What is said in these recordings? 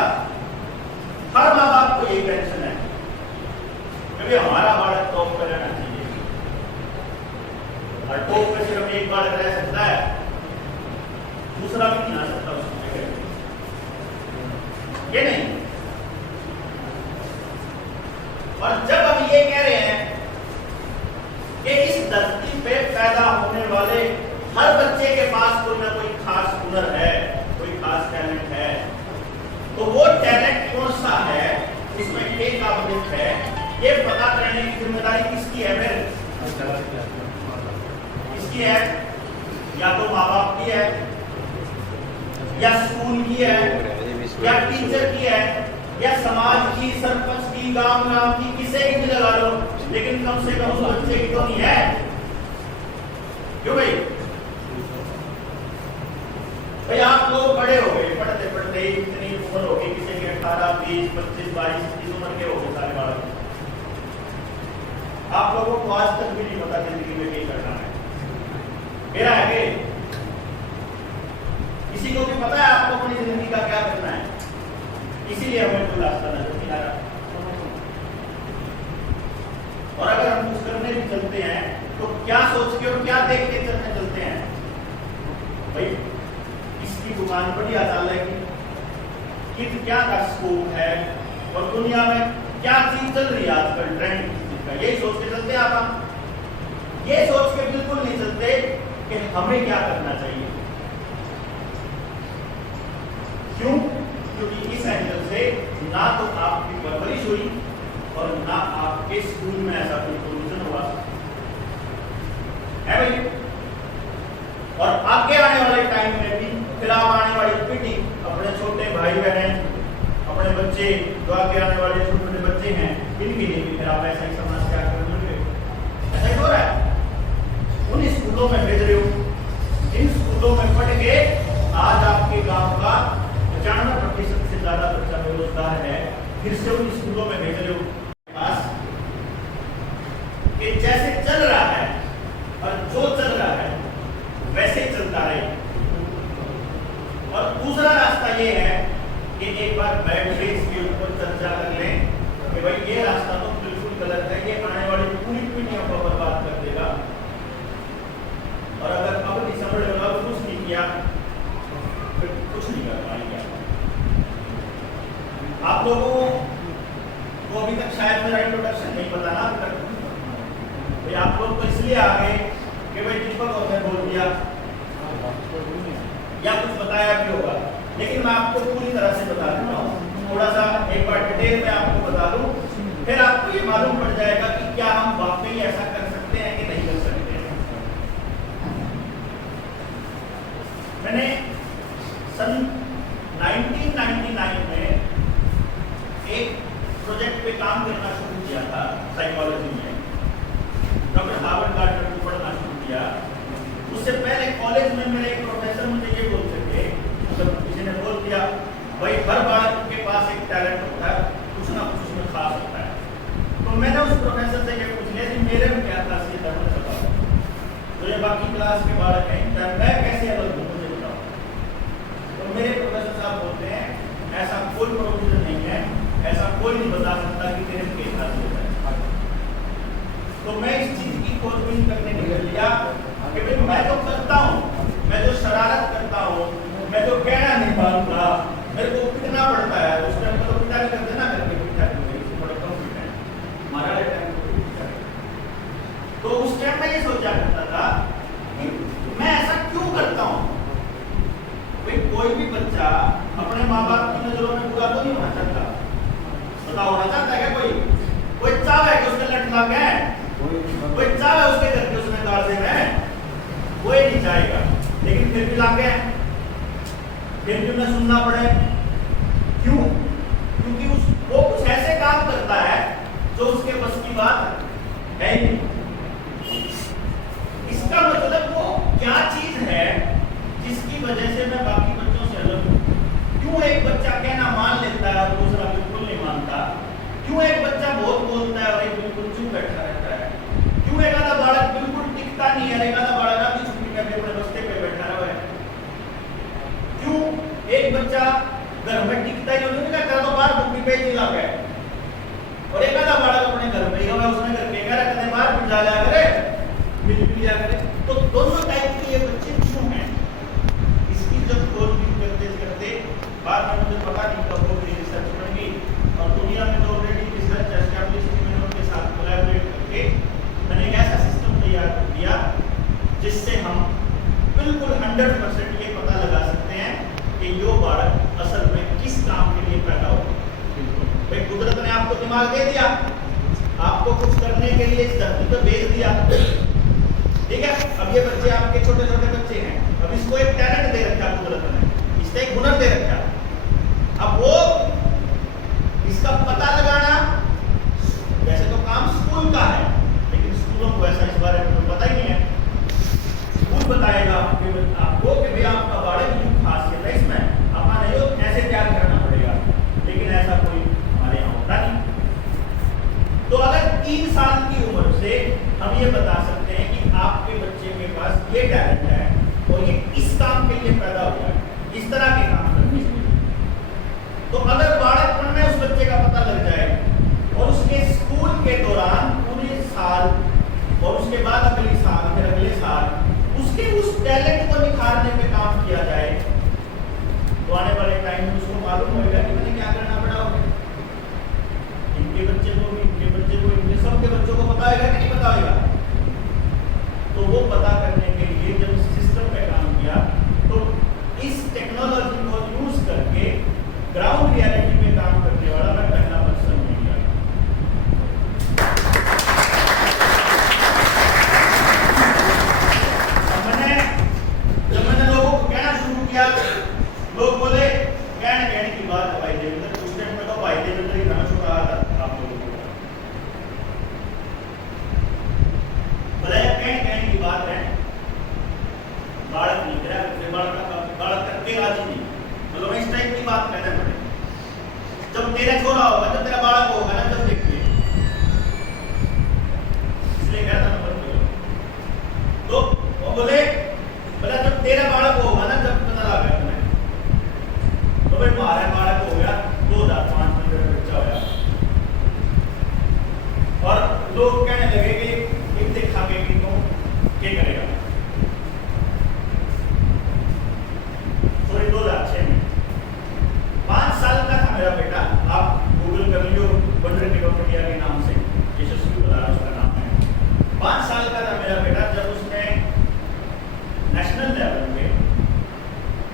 क्या? हर माँ बाप को यही टेंशन है कि हमारा बालक टॉप पर रहना चाहिए, और टॉप पे सिर्फ एक बालक रह सकता है, दूसरा भी नहीं आ सकता उसकी जगह, ये नहीं। और जब हम ये कह रहे हैं कि इस धरती पे पैदा होने वाले हर बच्चे के पास कोई ना कोई खास हुनर है, कोई खास टैलेंट है, तो वो टैलेंट कौन सा है, उसमें क्या काबिलियत है, ये पता करने की जिम्मेदारी किसकी है? फिर किसकी है? या तो माँ बाप की है, या स्कूल की है, या टीचर की है, या समाज की, सरपंच की, गांव की, किसी की भी लगा लो, लेकिन कम से कम उस बच्चे की तो नहीं है। क्यों भाई? भाई आप लोग बड़े हो गए, पढ़ते पढ़ते इतनी उम्र हो गई, किसी की 18, 20, 25, 22, 30 उम्र के हो गए सारे बालक। आप लोगों को आज तक भी नहीं पता जिंदगी में क्या करना है, मेरा है कि किसी को भी पता है आपको अपनी जिंदगी का क्या करना है? इसीलिए हमें कोई रास्ता नजर नहीं आ रहा। और अगर हम कुछ करने भी चलते हैं तो क्या सोच के और क्या देख के चलते हैं? भाई इसकी दुकान बड़ी आचाल है कि क्या का स्कोप है और दुनिया में क्या चीज चल रही है आजकल, ट्रेंड का, यही सोच के चलते हैं आप। ये सोच के बिल्कुल नहीं चलते कि हमें क्या करना चाहिए। क्यों? क्योंकि इस एंगल से ना तो आपकी परवरिश हुई और ना आपके स्कूल में ऐसा कोई प्रोविजन हुआ है भाई। और आगे आने वाले टाइम में भी फिर आप आने वाली पीढ़ी, अपने छोटे भाई बहन, अपने बच्चे जो आगे आने वाले छोटे छोटे बच्चे हैं, इनके लिए भी फिर आप ऐसा ही समाज त्याग कर दोगे। ऐसा ही हो रहा है। उन स्कूलों में भेज रहे हो, इन स्कूलों में पढ़ के आज आपके गांव का 95% से ज्यादा बच्चा बेरोजगार है, फिर से उन स्कूलों में भेज रहे हो पास कि जैसे चल रहा है और जो चल रहा है वैसे ही चलता रहे। और दूसरा रास्ता ये है कि एक बार बैठ के इसके ऊपर चर्चा कर लें कि भाई ये रास्ता तो बिल्कुल गलत है, ये आने वाली पूरी पीढ़ियों को बर्बाद कर देगा, और अगर अब नहीं समझ लगा कुछ नहीं किया फिर कुछ नहीं कर पाएंगे। आप लोगों को अभी तक शायद मेरा इंट्रोडक्शन नहीं पता ना, अभी तक भाई आप लोग तो इसलिए आ गए कि भाई दीपक और मैं बोल दिया या कुछ बताया भी होगा, लेकिन मैं आपको पूरी तरह से बता देता हूँ, थोड़ा सा एक बार डिटेल में आपको बता दूं, फिर आपको ये मालूम पड़ जाएगा कि क्या हम वाकई ऐसा कर सकते हैं कि नहीं कर सकते हैं। मैंने सन 1999 में एक प्रोजेक्ट पे काम करना शुरू किया था साइकोलॉजी में, डॉक्टर हार्वर्ड गार्डनर को पढ़ना शुरू किया। उससे पहले कॉलेज में मेरे एक प्रोफेसर मुझे ये बोलते थे, मतलब किसी ने बोल दिया भाई हर बालक के पास एक टैलेंट होता है, कुछ ना कुछ उसमें खास होता है। तो मैंने उस प्रोफेसर से ये पूछ लिया कि मेरे में क्या खासियत है, मुझे बताओ, तो ये बाकी क्लास के बालक हैं मैं कैसे अलग हूँ मुझे बताओ। तो मेरे प्रोफेसर साहब बोलते हैं ऐसा कोई प्रोविजन नहीं है, ऐसा कोई नहीं बता सकता कि तेरे में क्या खासियत है। तो मैं इस चीज की खोजबीन करने निकल लिया कि भाई मैं जो करता हूँ, मैं जो शरारत करता हूँ, मैं जो कहना नहीं पाऊंगा, मेरे को पिटना पड़ता है, उस टाइम तो पिटा कर देना करके पिटा बड़े कम पिटा है हमारा टाइम पिटा। तो उस टाइम मैं ये सोचा करता था कि मैं ऐसा क्यों करता हूँ। भाई कोई भी बच्चा अपने माँ बाप की नजरों में बुरा तो नहीं होना चाहता, बताओ होना चाहता है क्या? कोई चाहे कि उसके लट लग गए, कोई चाहे उसके घर के उसमें गाड़ दे गए, कोई नहीं चाहेगा, लेकिन फिर भी लग गए, फिर भी उन्हें सुनना पड़े। क्यों? क्योंकि वो कुछ ऐसे काम करता है जो उसके बस की बात है ही नहीं। इसका मतलब वो क्या चीज है जिसकी वजह से मैं बाकी बच्चों से अलग हूं? क्यों एक बच्चा कहना मान लेता है और दूसरा बिल्कुल नहीं मानता? क्यों एक बच्चा बहुत बोलता है और एक बिल्कुल चुप बैठा रहता है? क्यों एक आधा बालक बिल्कुल टिकता नहीं है, एक आधा बालक आधी छुट्टी करके अपने बस्ते पे बैठा रहा है? क्यों एक बच्चा घर में टिकता ही नहीं क्या कर तो बाहर बुक पे ही लगा है और एक आधा बालक अपने घर में ही होगा उसने घर पे क्या रखते बाहर भी जा लिया करे मिल भी लिया करे। तो दोनों टाइप के ये बच्चे क्यों हैं इसकी जब खोजबीन करते करते बाद में मुझे पता नहीं कब वो रिसर्च बनेगी और दुनिया में तो ऑलरेडी रिसर्च एस्टैब्लिश मैंने उनके साथ कोलैबोरेट करके मैंने एक ऐसा सिस्टम तैयार कर दिया जिससे हम बिल्कुल 100% ये पता लगा सकते हैं कि यो बालक असल में किस काम के लिए पैदा हुआ। भाई कुदरत ने आपको दिमाग दे दिया, आपको कुछ करने के लिए इस धरती पर भेज दिया, ठीक है। अब ये बच्चे आपके छोटे छोटे बच्चे हैं, अब इसको एक टैलेंट दे रखा कुदरत ने, इससे एक हुनर दे रखा। अब वो इसका पता लगाना वैसे तो काम स्कूल का है, लेकिन स्कूलों को ऐसा इस बारे में तो पता ही नहीं है। स्कूल बताएगा आपको कि भाई आपका बालक की खासियत है इसमें, अपना नहीं हो ऐसे तैयार करना पड़ेगा, लेकिन ऐसा कोई हमारे यहाँ होता नहीं। तो अगर 3 साल की उम्र से हम ये बता सकते हैं कि आपके बच्चे के पास ये टैलेंट है और ये इस काम के लिए पैदा हुआ है, इस तरह के काम करने के लिए, तो अगर बालकपन में उस बच्चे का पता लग जाए और उसके स्कूल के दौरान पूरे साल और उसके बाद अगले साल फिर अगले साल उसके उस टैलेंट को निखारने पे काम किया जाए, तो आने वाले टाइम में उसको मालूम होगा कि मैंने क्या करना पड़ा होगा। इनके बच्चे को इनके बच्चे को इनके सबके बच्चों को पता होगा कि नहीं पता होगा। तो वो पता करने के लिए जब इस सिस्टम पे काम किया तो इस टेक्नोलॉजी को यूज करके ग्राउंड रियलिटी में काम करने वाला मैं पहला पर्सन मिल गया। मैंने लोगों को कहना शुरू किया, लोग बोले कहने की बात है भाई देवेंद्र, उस टाइम में तो भाई देवेंद्र ही गाना सुन रहा था आप लोगों को, बोला कहने की बात है, बालक नहीं करा बालक करके राजी नहीं, मतलब इस टाइप की बात कहना पड़े। जब तेरा छोरा होगा, जब तेरा बालक होगा ना, जब देखिए, इसलिए कहता ना तो वो बोले जब तेरा बालक होगा ना, जब पता लगा तो भाई हमारा बालक हो गया 2005 में मेरा बच्चा होया और लोग कहने लगे कि एक देखा के इनको क्या करेगा। सॉरी 2006 में 5 साल का था मेरा बेटा, आप गूगल कर लीजिए वंडर किड ऑफ इंडिया के नाम से, यशस्वी बदारा उसका नाम है। 5 साल का था मेरा बेटा जब उसने नेशनल लेवल पे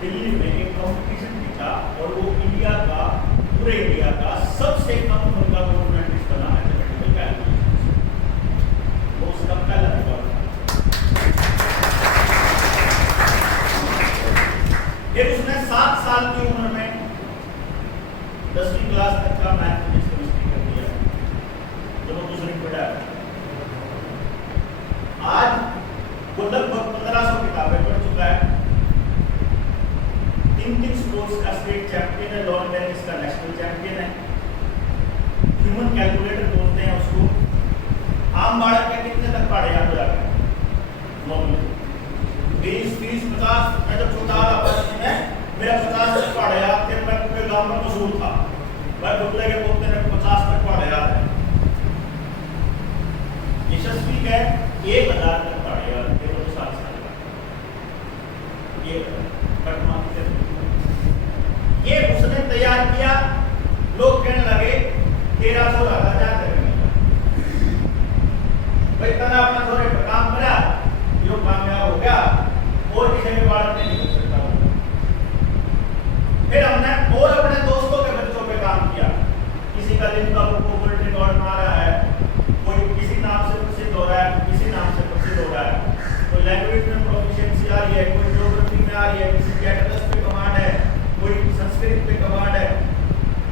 दिल्ली में एक कंपटीशन जीता और वो इंडिया का पूरे इंडिया का सबसे कम उम्र का टूर्नामेंट इसका नाम है मैथमेटिकल कैलकुलेशन, वो उसका पहला रिकॉर्ड था। फिर उसने 7 साल की उम्र में 10वीं क्लास तक का मैथ फिजिक्स केमिस्ट्री कर दिया, जब वो दूसरी पढ़ा। आज वो लगभग 1500 किताबें पढ़ चुका है, 3 स्पोर्ट्स का स्टेट चैंपियन है, लॉन टेनिस का नेशनल चैंपियन है, ह्यूमन कैलकुलेटर बोलते हैं उसको। आम बालक के कितने तक पढ़े याद हो जाता है, 20, 30, 50। मैं जब छोटा था मेरा 50 तक पढ़े याद थे, मैं पूरे गाँव में मशहूर था, मैं बुटले के बोलते हैं 50 तक पढ़े याद है। यशस्वी है 1000 तक पढ़े याद, 7 साल का ये उसने तैयार किया। लोग कहने लगे 1300 हजार भाई तना अपना थोड़े काम करा, यो कामयाब हो गया और किसी के बालक नहीं कर सकता। फिर हमने और अपने दोस्तों के बच्चों पे काम किया, किसी का दिन का वर्ल्ड रिकॉर्ड मारा है, कोई किसी नाम से प्रसिद्ध हो रहा है, किसी नाम से प्रसिद्ध हो रहा है, कोई लैंग्वेज में प्रोफिशिएंसी आ रही है, कोई ज्योग्राफी में आ रही है, किसी कैटलस पे कमांड है, कोई संस्कृत पे कमांड है,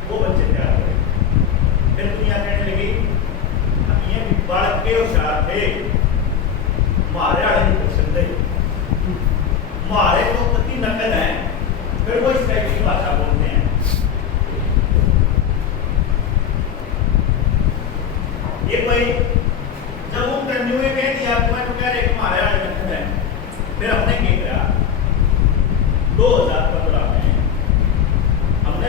वो बच्चे तैयार करें। फिर दुनिया कहने लगी ये बालक के होशियार थे, मारे आड़े नहीं कर सकते, मारे तो पति नकल है, फिर वो इस टाइप की भाषा बोलते हैं। ये कोई जब वो इंटरव्यू में कह दिया तो मैं कह रहे तुम्हारे आड़े नकल है, फिर हमने क्या किया 2015 में हमने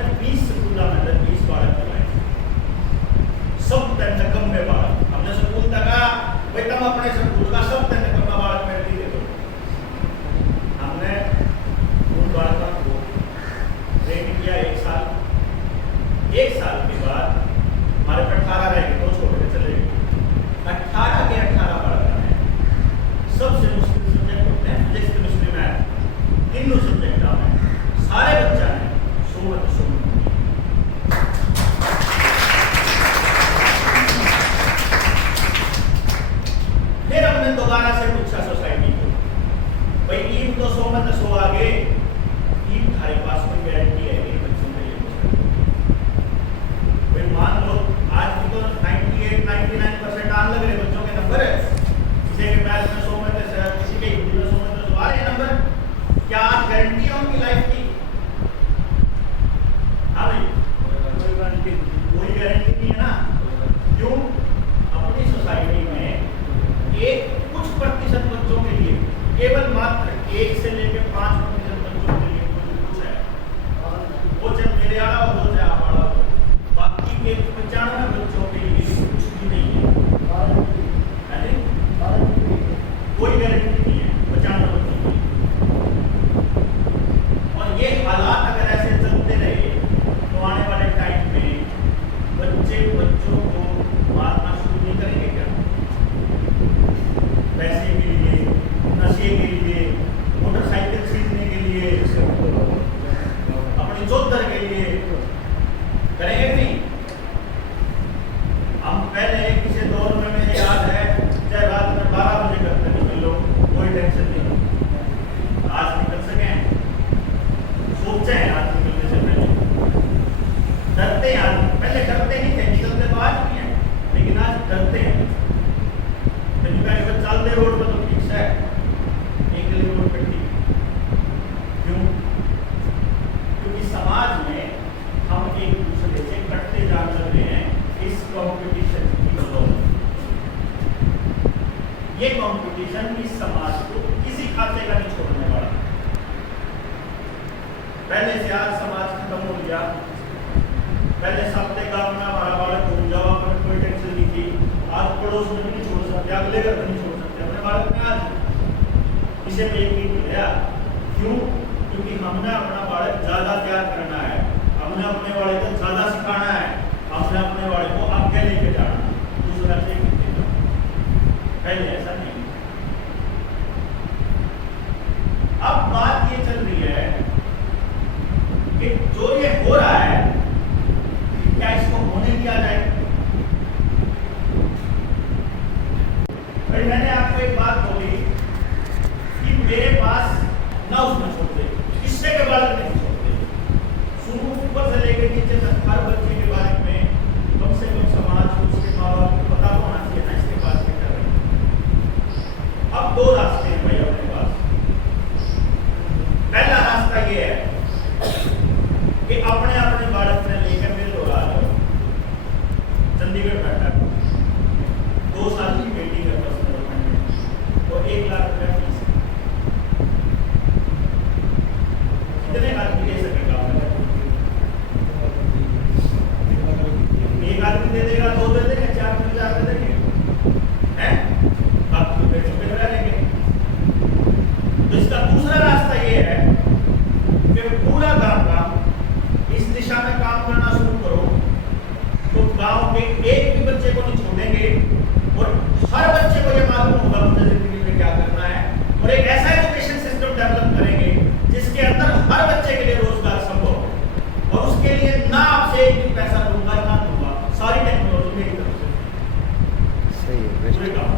एक साल के बाद हमारे पे 18 रहेंगे, तो छोड़ के चले गए। 18 के 18 पढ़ाना है। सबसे मुश्किल सब्जेक्ट होते हैं फिजिक्स, केमिस्ट्री, मैथ, तीनों सब्जेक्ट में सारे बच्चा है 100 में 100। फिर हमने दोबारा से पूछा सोसाइटी को, भाई ईम तो 100 में 100 आ गए, ईम तुम्हारे पास कोई गारंटी है कि बच्चों के लिए? भाई मान लो आज की तो 98-99% आने लग रहे बच्चों के नंबर है, किसी के मैथ में 100 में 100, किसी के हिंदी में 100 में 100 आ रहे नंबर। क्या आज गारंटी है उनकी लाइफ की? हाँ भाई, कोई गारंटी नहीं है ना। क्यों? अपनी सोसाइटी में एक कुछ प्रतिशत बच्चों के लिए, केवल मात्र 1 से लेकर 5% बच्चों के लिए कुछ है, वो चाहे मेरे आड़ा हो चाहे आप आड़ा हो, बाकी के 95 बच्चों के लिए कुछ भी नहीं है। कोई गारंटी नहीं है 95 बच्चों की। और ये हालात अगर ऐसे चलते रहे तो आने वाले टाइम में बच्चों को मारना शुरू नहीं करेंगे क्या? पैसे के लिए, नशे के लिए, मोटरसाइकिल खरीदने के लिए, अपनी चौधर के लिए करेंगे नहीं? हम पहले किसी दौर में मुझे याद है, चाहे रात में 12 बजे करते थे लोग, कोई टेंशन नहीं। आज निकल सके, सोचे हैं आज निकलने से पहले, डरते हैं। आज पहले डरते नहीं थे, निकलते तो आज भी हैं, लेकिन आज डरते हैं। चलते रोड पर तो ठीक है, निकले रोड पर ठीक। क्यों? क्योंकि समाज में हम एक दूसरे से कटते जा रहे हैं इस कंपटीशन की बदौलत। ये कंपटीशन इस समाज को किसी खाते का नहीं छोड़ने वाला। पहले से आज समाज खत्म हो गया। पहले सप्ते गाँव में हमारा बालक घूम जाओ, हमें कोई टेंशन नहीं थी। आज पड़ोस में नहीं छोड़ सकते, अगले घर में नहीं छोड़ सकते, अपने बालक में आज इसे पे एक गया। क्यों? क्योंकि हमने अपना बालक ज्यादा प्यार करना है, हमने अपने वाले को ज्यादा सिखाना है, हमने अपने वाले को आगे लेके जाना, दूसरा से पहले ऐसा नहीं। अब बात ये चल रही है कि जो ये हो रहा है क्या इसको होने दिया जाए? मैंने आपको एक बात बोली कि मेरे पास ना उसमें छोड़ते, किससे के बारे में नहीं छोड़ते। शुरू ऊपर से लेकर नीचे तक हर बच्चे के बारे में कम से कम समाज को, उसके माँ बाप को पता होना चाहिए ना इसके पास क्या कर रहे हैं। अब 2 रास्ते हैं भाई अपने पास। पहला रास्ता ये है कि अपने अपने बालक से लेकर मेरे दौरा जाओ, चंडीगढ़ बैठा 2 साल की बेटी का और 1 लाख रुपया फीस। कितने आदमी दे सकेगा? एक आदमी दे देगा, 2 दे देंगे, 4 दे देंगे, हैं? बाकी तो पेट पे लगा लेंगे। तो इसका दूसरा रास्ता ये है कि पूरा गांव इस दिशा में काम करना शुरू करो, तो गांव के एक भी बच्चे को नहीं छोड़ेंगे और हर बच्चे को ये मालूम होगा मुझे जिंदगी में क्या करना है, और एक ऐसा एजुकेशन सिस्टम डेवलप करेंगे जिसके अंदर हर बच्चे के लिए रोजगार संभव हो। और उसके लिए ना आपसे एक भी पैसा दूंगा ना दूंगा, सारी टेक्नोलॉजी मेरी तरफ से। सही है, पूरे गाँव।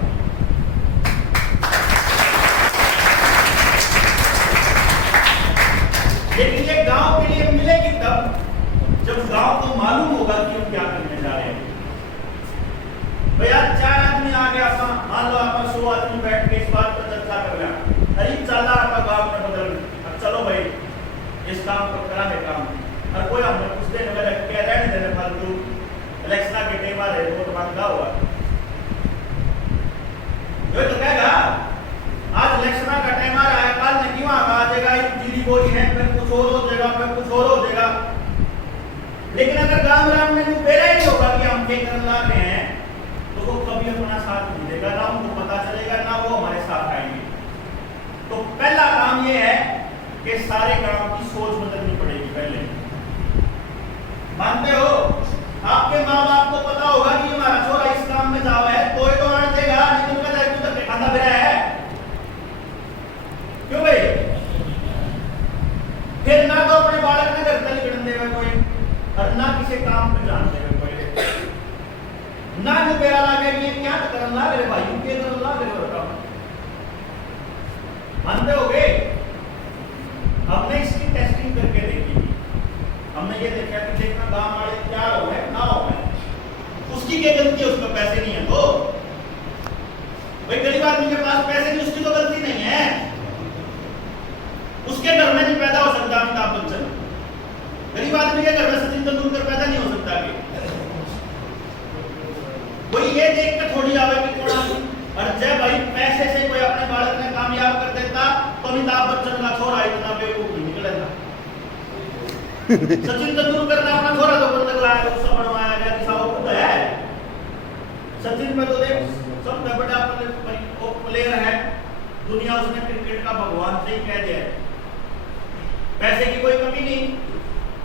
लेकिन ये गांव के लिए मिलेगी तब जब गांव को मालूम होगा कि हम क्या करने जा रहे हैं। भैया 4 आदमी आ गया, मान लो आप 100 आदमी बैठ के इस बात पर चर्चा कर रहे हैं, अरे चला आपका गाँव में बदल, अब चलो भाई इस काम को करा है काम। हर कोई हमने पूछते हैं क्या रहने देने फालतू, इलेक्शन के टाइम आ रहे वोट मांगा हुआ तो कहेगा आज इलेक्शन का टाइम आ रहा है, कल नहीं क्यों आ जाएगा, जीरी बोरी है, फिर कुछ और हो जाएगा, फिर कुछ और हो जाएगा। लेकिन अगर गांव ग्राम में वो बेरा ही नहीं होगा कि हम क्या करने ला रहे हैं, तो वो कभी अपना साथ नहीं देगा, ना उनको पता चलेगा, ना वो हमारे साथ आएंगे। तो पहला काम ये है कि सारे गांव की सोच बदलनी पड़ेगी। पहले मानते हो आपके माँ बाप को पता होगा कि हमारा छोरा इस काम में जावा है, कोई तो आड़ देगा, नहीं तो कहता है तू खाना फिरा है। क्यों भाई? फिर ना तो अपने बालक ने घर तक लिखन देगा कोई, और ना किसी काम में जान देगा कोई, ना जो मेरा लागे कि क्या करना मेरे भाई के तो ला मेरे काम मानते हो गए। हमने इसकी टेस्टिंग करके देखी, हमने ये देखा कि देखना गांव वाले क्या हो गए ना हो गए, उसकी क्या गलती है? उसका पैसे नहीं है तो भाई गरीब आदमी के पास पैसे नहीं, उसकी तो गलती नहीं है। उसके घर में नहीं पैदा हो सकता अमिताभ बच्चन, गरीब आदमी के घर में सचिन तेंदुलकर पैदा नहीं हो सकता कि कोई ये देख कर थोड़ी आवे कि कौन आदमी। और जब भाई पैसे से कोई अपने बालक ने कामयाब कर देता तो अमिताभ बच्चन का छोरा इतना बेवकूफ नहीं निकलेगा। सचिन तेंदुलकर ने अपना छोरा तो बंद लाया, उससे बनवाया गया कि साहब खुद है। सचिन में तो देख सबसे बड़ा प्लेयर है दुनिया, उसने क्रिकेट का भगवान से ही कह दिया है, पैसे की कोई कमी नहीं।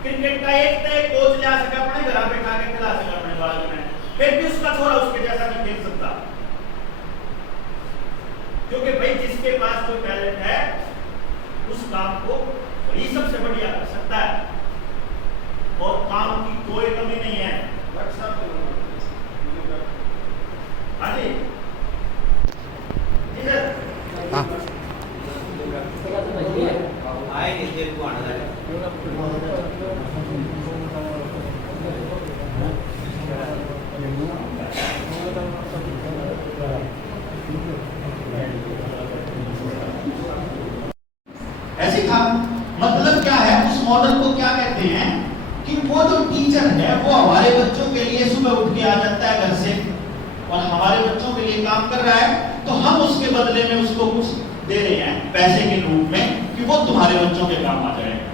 क्रिकेट का एक नए कोच ले आ सका, अपने घर बैठा के खिला सका अपने बालक में, फिर भी उसका छोरा उसके जैसा नहीं खेल सकता, क्योंकि भाई जिसके पास कोई टैलेंट है उस काम को वही सबसे बढ़िया कर सकता है और काम की कोई कमी नहीं है। हाँ जी जी सर, हाँ आए नीचे को आना है। ऐसे था मतलब क्या है, उस मॉडल को क्या कहते हैं कि वो जो टीचर है वो हमारे बच्चों के लिए सुबह उठ के आ जाता है घर से और हमारे बच्चों के लिए काम कर रहा है, तो हम उसके बदले में उसको कुछ दे रहे हैं पैसे के रूप में कि वो तुम्हारे बच्चों के काम आ जाएगा।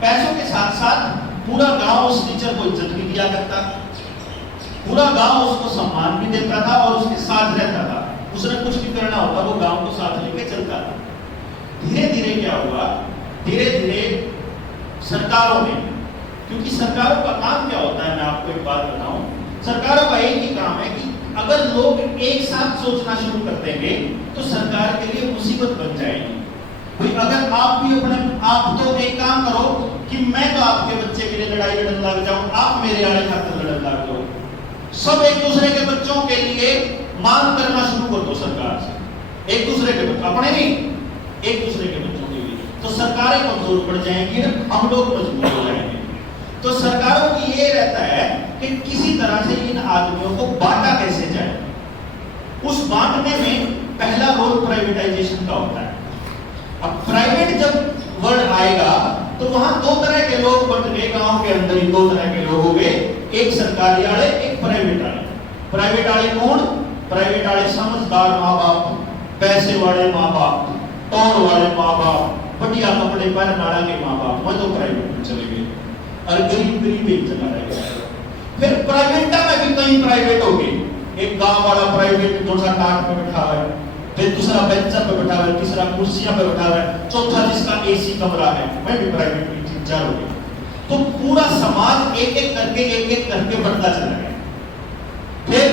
पैसों के साथ साथ पूरा गांव उस टीचर को इज्जत भी दिया करता, पूरा गांव उसको सम्मान भी देता था और उसके साथ रहता था। उसने कुछ भी करना होता वो गांव को साथ लेके चलता था। धीरे धीरे क्या हुआ, धीरे धीरे सरकारों ने, क्योंकि सरकारों का काम क्या होता है मैं आपको एक बात बताऊं, सरकारों का एक ही काम है कि अगर लोग एक साथ सोचना शुरू कर देंगे तो सरकार के लिए मुसीबत बन जाएगी। भाई अगर आप भी अपने आप तो एक काम करो कि मैं तो आपके बच्चे के लिए लड़ाई लड़ने लग जाऊं, आप मेरे आड़े खातिर लड़ने लग जाओ, सब एक दूसरे के बच्चों के लिए मांग करना शुरू कर दो सरकार से, एक दूसरे के बच्चों, अपने नहीं एक दूसरे के बच्चों के लिए, तो सरकारें कमजोर पड़ जाएंगी, हम लोग मजबूत हो जाएंगे। तो सरकारों की ये रहता है कि किसी तरह से इन आदमियों को बांटा कैसे जाए। उस बांटने में पहला रोल प्राइवेटाइजेशन का होता है। अब प्राइवेट जब वर्ड आएगा तो वहां दो तरह के लोग बंट गए, गांव के अंदर ही दो तरह के लोग हो गए, एक सरकारी वाले एक प्राइवेट वाले। प्राइवेट वाले कौन? प्राइवेट वाले समझदार माँ बाप, पैसे वाले माँ बाप, टॉर वाले माँ बाप, बढ़िया कपड़े पहनने वाले के माँ बाप, मैं तो प्राइवेट में चले गए और गरीब गरीब एक जगह रह गया। फिर प्राइवेट में भी कई प्राइवेट हो गए, एक गांव वाला प्राइवेट जो सा टाट पे बैठा है, फिर दूसरा बेंचर पे बैठा है, तीसरा कुर्सियां पे बैठा है, चौथा जिसका एसी कमरा है, मैं भी प्राइवेट में तीन चार हो गए। तो पूरा समाज एक एक करके बढ़ता चला गया। फिर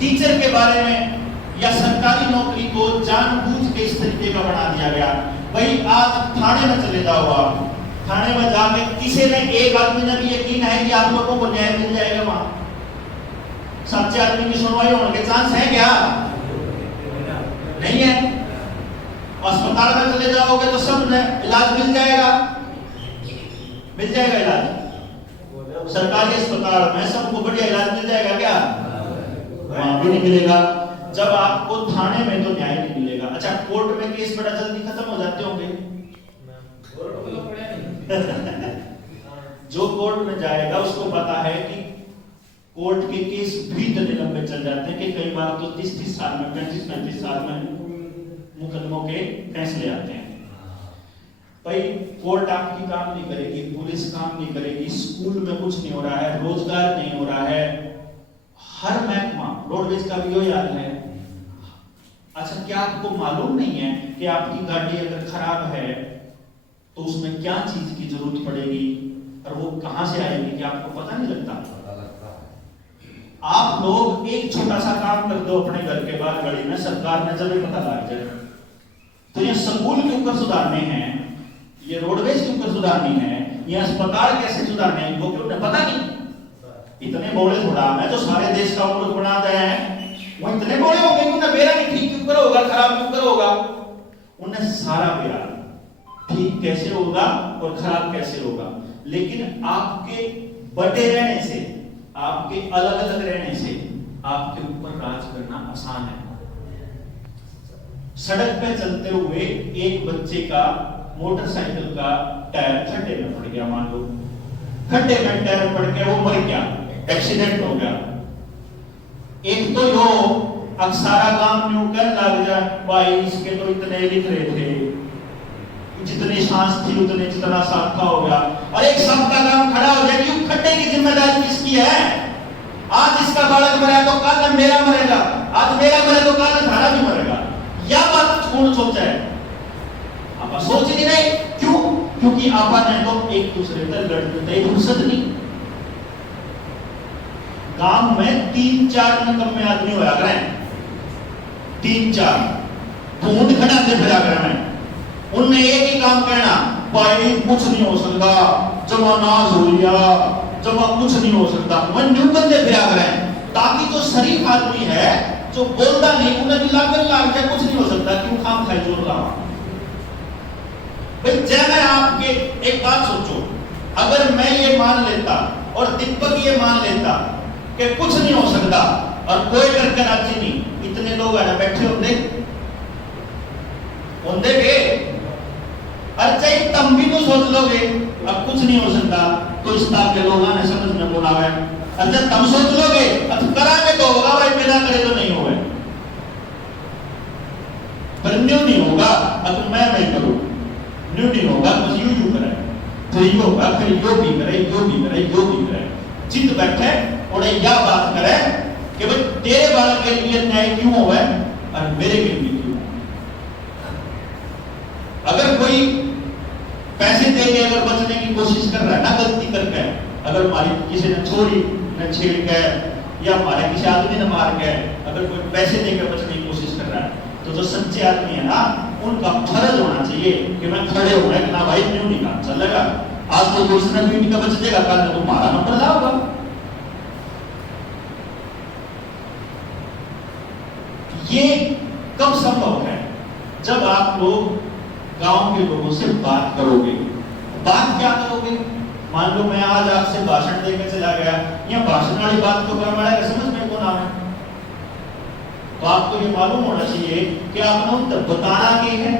टीचर के बारे में या सरकारी नौकरी को जानबूझ के इस तरीके का बना दिया गया। भाई आज थाने में चले जाओ, आप थाने में जाके किसी ने एक आदमी ने भी यकीन है कि आप लोगों को न्याय मिल जाएगा, वहां सच्चे आदमी की सुनवाई होने के चांस है क्या? नहीं है। अस्पताल में चले जाओगे तो सब ने इलाज मिल जाएगा, मिल जाएगा इलाज। सरकारी अस्पताल में सबको बढ़िया इलाज मिल जाएगा क्या? वहां भी नहीं मिलेगा। जब आपको थाने में तो न्याय नहीं मिलेगा। अच्छा, कोर्ट में केस बड़ा जल्दी खत्म हो जाते होंगे। जो कोर्ट में जाएगा उसको पता है कि कोर्ट के केस भी इतने लंबे चल जाते हैं कि कई बार तो 30-30 साल में, 35-35 साल में मुकदमों के फैसले आते हैं। भाई कोर्ट आपकी काम नहीं करेगी, पुलिस काम नहीं करेगी, स्कूल में कुछ नहीं हो रहा है, रोजगार नहीं हो रहा है, हर महकमा, रोडवेज का भी यही हाल है। अच्छा, क्या आपको मालूम नहीं है कि आपकी गाड़ी अगर खराब है तो उसमें क्या चीज की जरूरत पड़ेगी? और वो कहां से आएगी कि आपको पता नहीं लगता। आप लोग एक छोटा सा काम कर दो अपने घर के बाहर गली में, सरकार ने जब पता लग जाए। तो ये स्कूल के ऊपर सुधारने हैं, ये रोडवेज के ऊपर सुधारनी है, ये अस्पताल कैसे सुधारने हैं, वो क्यों पता नहीं। इतने बोले थोड़ा मैं तो सारे देश का मुल्क बना दे हैं, वो इतने बोले होंगे कि उन्हें बेरा नहीं ठीक क्यों होगा, खराब क्यों होगा। उन्हें सारा बेरा ठीक कैसे होगा और खराब कैसे होगा। लेकिन आपके बटे रहने से, आपके अलग अलग रहने से आपके ऊपर राज करना आसान है। सड़क पे चलते हुए एक बच्चे का मोटरसाइकिल का टायर खड्डे में पड़ गया, मान लो खड्डे में टायर पड़ गया, वो मर गया, एक्सीडेंट हो गया। एक तो यो अक्सारा काम न्यू कर लग जाए, भाई इसके तो इतने लिख रहे थे, जितनी सांस थी उतने जितना साखा हो गया, और एक सबका काम खड़ा हो जाए, क्यों खड्डे की जिम्मेदारी किसकी है। आज इसका बालक मरा तो कल मेरा मरेगा, आज मेरा मरे तो कल धारा भी मरेगा। यह बात कौन सोचा है, आप सोच नहीं रहे। क्यों? क्योंकि आपा ने तो एक दूसरे पर लड़ते फुर्सत नहीं। गांव में 3-4 निकम्मे आदमी होया करें, 3-4 ढूंढ खड़ा दे फिरा करें, उनने एक ही काम कहना, भाई कुछ नहीं हो सकता, जमा नाज हो लिया, जमा कुछ नहीं हो सकता, मैं न्यूटन दे फिरा करें, ताकि जो शरीफ आदमी है जो बोलता नहीं, उन्हें भी लागत लाग जाए, कुछ नहीं हो सकता, क्यों खाम खाई जोर रहा। भाई जब मैं आपके एक बात सोचो, अगर मैं ये मान लेता और दीपक ये मान लेता कि कुछ नहीं हो सकता और कोई करके राजी नहीं, इतने लोग आना बैठे होंगे के अच्छा तुम भी तो सोच लोगे अब कुछ नहीं हो सकता, तो इस तरह के लोग आने समझ में बोला है। अच्छा तुम सोच लोगे अब कराने तो होगा, भाई बिना करे तो नहीं होगा, पर न्यू नहीं होगा, अब मैं करूं न्यू नहीं होगा, बस यू करे, फिर यो होगा, फिर यो भी करे, यो भी करे, यो भी करे, चित बैठे और यह बात करे कि भाई तेरे बालक के लिए न्याय क्यों होगा और मेरे के लिए क्यों। अगर कोई पैसे दे के अगर बचने की कोशिश कर रहा है ना, गलती करके, अगर हमारी किसी ने छोड़ी न छेड़ के या हमारे किसी आदमी ने मार के अगर कोई पैसे दे के बचने की कोशिश कर रहा है, तो जो सच्चे आदमी है ना, उनका फर्ज होना चाहिए कि मैं खड़े हो गए ना, भाई न्यू नहीं काम चलेगा, आज तो दूसरा न्यू का बच जाएगा, कल तो तुम्हारा नंबर लाओगा। ये कब संभव है? जब आप लोग गांव के लोगों से बात करोगे। बात क्या करोगे? मान लो मैं आज आपसे भाषण देकर चला गया, या भाषण वाली बात तो करने वाला समझ में कौन आवे, तो आपको ये मालूम होना चाहिए कि आपने उन तक बताना की है,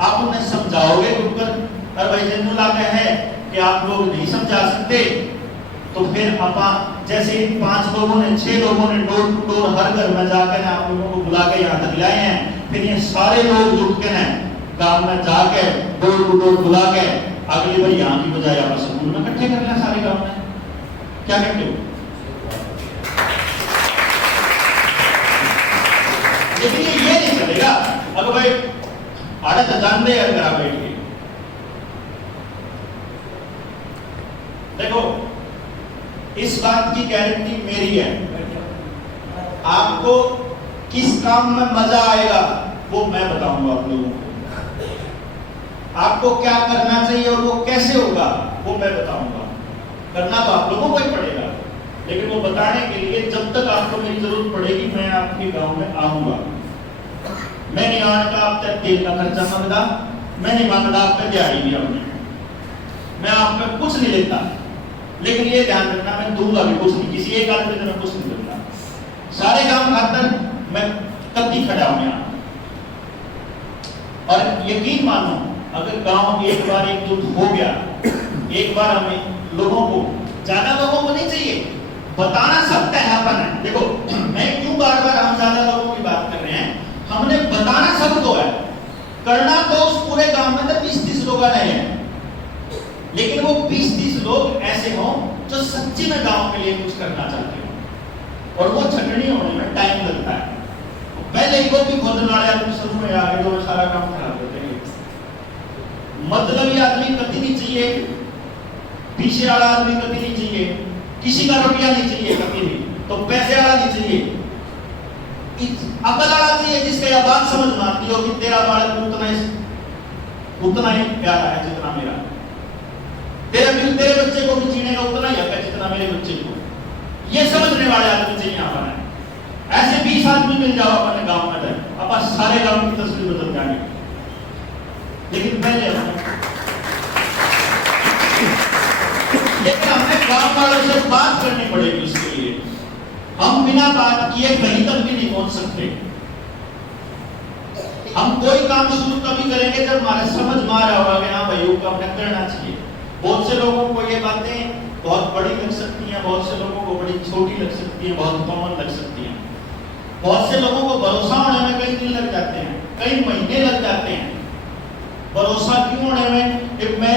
आप उन्हें समझाओगे ऊपर, और भाई जन्नू लागे है कि आप लोग नहीं समझा सकते, तो फिर आप जैसे इन 5 लोगों ने 6 लोगों ने डोर टू डोर हर घर में जाकर आप लोगों को बुला के यहाँ तक लाए हैं, फिर ये सारे लोग जुट के हैं गांव में जाके डोर टू डोर बुला के अगली बार यहाँ की बजाय आप स्कूल में इकट्ठे कर लें सारे गांव में, क्या कहते हो? लेकिन ये नहीं चलेगा अगर भाई आड़ा तो जान दे अगर आप बैठ के देखो, इस बात की गारंटी मेरी है, आपको किस काम में मजा आएगा वो मैं बताऊंगा आप लोगों को, आपको क्या करना चाहिए और वो कैसे होगा वो मैं बताऊंगा। करना तो आप लोगों को ही पड़ेगा, लेकिन वो बताने के लिए जब तक आपको मेरी जरूरत पड़ेगी मैं आपके गांव में आऊंगा। मैं नहीं मांगता आप तक तेल का खर्चा मांगता, मैं नहीं मांगता आपका दिहाड़ी भी आपने, मैं आपका कुछ नहीं लेता, लेकिन ये ध्यान रखना मैं दूंगा भी कुछ नहीं, किसी एक आदमी से मैं कुछ नहीं दूंगा, सारे काम खातर मैं कभी खड़ा हूं यहाँ। और यकीन मानो अगर गांव एक बार एकजुट हो गया, एक बार हमें लोगों को, ज्यादा लोगों को नहीं चाहिए, बताना सबका है अपन है। देखो मैं क्यों बार बार हम ज्यादा लोगों की बात कर रहे हैं, हमने बताना सबको है, करना तो उस पूरे गांव में तो 20-30 लोग नहीं है, लेकिन वो 20-30 लोग ऐसे हों जो सच्ची में गांव के लिए कुछ करना चाहते हो, और वो छटनी होने में टाइम लगता है। पहले ही वो भी खोदने वाले आदमी शुरू में आ गए तो सारा काम खराब कर देंगे। मतलब ये आदमी कभी नहीं चाहिए पीछे वाला आदमी कभी नहीं चाहिए, किसी का रुपया नहीं चाहिए कभी भी, तो पैसे वाला नहीं चाहिए, अकल वाला चाहिए जिसका यह बात समझ में आती हो कि तेरा बालक उतना ही प्यारा है जितना मेरा, तेरे बच्चे को भी जीने का उतना ही हक है जितना मेरे बच्चे को। ये समझने वाले आदमी चाहिए यहाँ पर। ऐसे 20 आदमी मिल जाओ अपने गांव में, अपन सारे गांव की तस्वीर बदल जाएगी। लेकिन हमें गांव वालों से बात करनी पड़ेगी उसके लिए। हम बिना बात किए कहीं तक भी नहीं पहुंच सकते। हम कोई काम शुरू तभी करेंगे जब हमारे समझ में आ रहा होगा कि हाँ भाई को अपने करना चाहिए। बहुत से लोगों को ये बातें बहुत बड़ी लग सकती हैं, बहुत से लोगों को बड़ी छोटी लग सकती हैं, बहुत कॉमन लग सकती हैं। बहुत से लोगों को भरोसा होने में कई दिन लग जाते हैं, कई महीने लग जाते हैं। भरोसा क्यों होने में? मैं